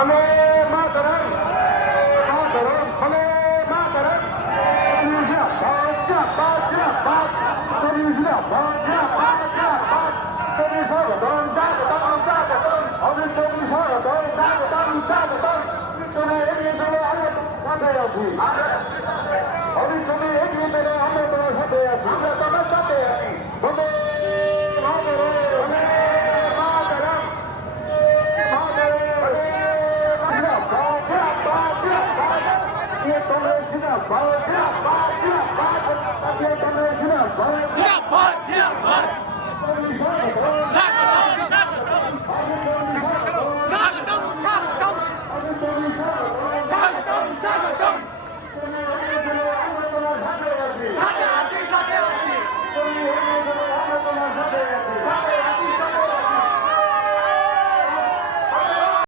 বন্দে মাতরম মাতরম বন্দে মাতরম জিন্দাবাদ জিন্দাবাদ জিন্দাবাদ তুমি জিন্দাবাদ জিন্দাবাদ জিন্দাবাদ তুমি স্বাগতম স্বাগতম স্বাগতম আমি তুমি স্বাগতম স্বাগতম স্বাগতম তুমি এগিয়ে চলো আমরা সাথে আছি আমি তুমি এগিয়ে চলো আমরা তোমার সাথে আছি আমরা তোমার সাথে আছি বন্দে মাতরম বন্দে মাতরম জিন্দাবাদ জিন্দাবাদ জিন্দাবাদ